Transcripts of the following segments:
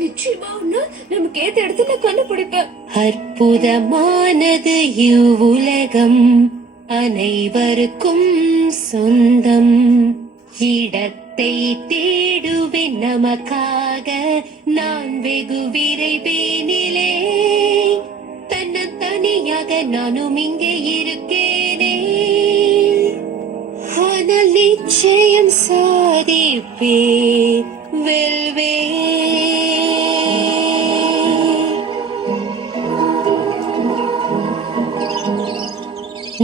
நிச்சயமா ஒண்ணு நமக்கு ஏத்த இடத்துல கண்டுபிடிப்பேன். அற்புதமானது இவ்வுலகம், அனைவருக்கும் சொந்தம். இடத்தை தேடுவேன் நமக்காக, நான் வெகு விரைவேனிலே. தனியாக நானும் இங்கே இருக்கேனே, ஆனால் நிச்சயம் சாதிப்பேன், வெல்வேன்.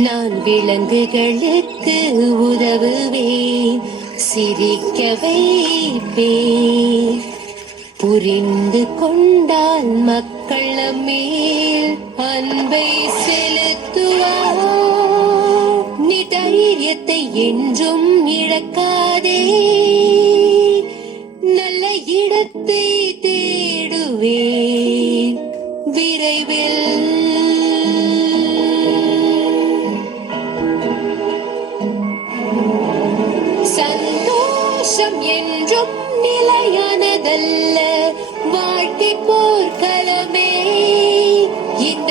நான் விலங்குகளுக்கு உதவுவேன், சிரிக்க வைப்பேன். புரிந்து கொண்டால் மக்கள் நம்மேல் அன்பை செலுத்துவார். நீ தைரியத்தை என்றும் இழக்காதே, நல்ல இடத்தை தேடுவேன் விரைவில். சந்தோஷம் என்றும் நிலையானதல்ல, வாழ்க்கை போர்க்களமே. இந்த